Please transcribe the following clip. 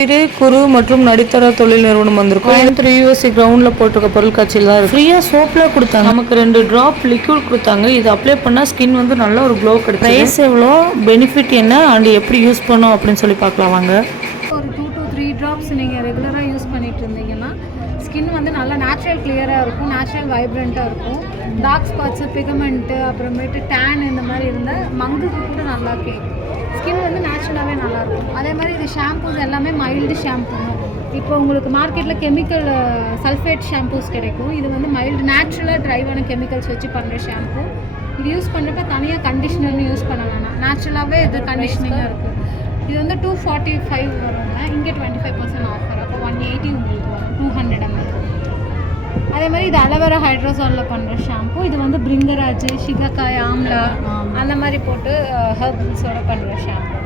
சிறு குறு மற்றும் நடுத்தர தொழில் நிறுவனம் வந்திருக்கும். கோயம்புத்தூர் யூஎஸ்சி கிரவுண்டில் போட்டிருக்க பொருட்காட்சியில் தான் இருக்குது. ஃப்ரீயாக சோப்பில் கொடுத்தாங்க. நமக்கு 2 ட்ராப் லிக்விட் கொடுத்தாங்க. இது அப்ளை பண்ணால் ஸ்கின் வந்து நல்ல ஒரு க்ளோ கிடைக்கும். ப்ரைஸ் எவ்வளோ, பெனிஃபிட் என்ன அண்ட் எப்படி யூஸ் பண்ணோம் அப்படின்னு சொல்லி பார்க்கலாம் வாங்க. ஒரு 2 to 3 ட்ராப்ஸ் நீங்கள் ரெகுலராக யூஸ் பண்ணிட்டு இருந்தீங்கன்னா ஸ்கின் வந்து நல்லா நேச்சுரல் கிளியராக இருக்கும், நேச்சுரல் வைப்ரண்ட்டாக இருக்கும். டார்க் ஸ்பாட்ஸு, பிகமெண்ட்டு, அப்புறமேட்டு டேன் இந்த மாதிரி இருந்தால் மங்குக்கு கூட நல்லா கேட்கும். ஸ்கின் வந்து நேச்சுரலாகவே நல்லாயிருக்கும். அதே மாதிரி இது ஷாம்பூஸ் எல்லாமே மைல்டு ஷாம்பூ. இப்போ உங்களுக்கு மார்க்கெட்டில் கெமிக்கல் சல்ஃபேட் ஷாம்பூஸ் கிடைக்கும். இது வந்து மைல்டு நேச்சுரலாக ட்ரைவான கெமிக்கல்ஸ் வச்சு பண்ணுற ஷாம்பூ. இது யூஸ் பண்ணுறப்ப தனியாக கண்டிஷ்னர்னு யூஸ் பண்ண வேணாம், நேச்சுரலாகவே இது கண்டிஷ்னிங்காக இருக்குது. இது வந்து 245 வருங்க, இங்கே 25% ஆஃபர். அப்போ 180 உங்களுக்கு வரும், 200 ml. அதே மாதிரி இது அலோவேரா ஹைட்ரோசாலில் பண்ணுற ஷாம்பூ. இது வந்து பிரிங்கராஜ், சிகக்காய், ஆம்லா அந்த மாதிரி போட்டு ஹர்பல்ஸோட பண்ணுற ஷாம்பூ.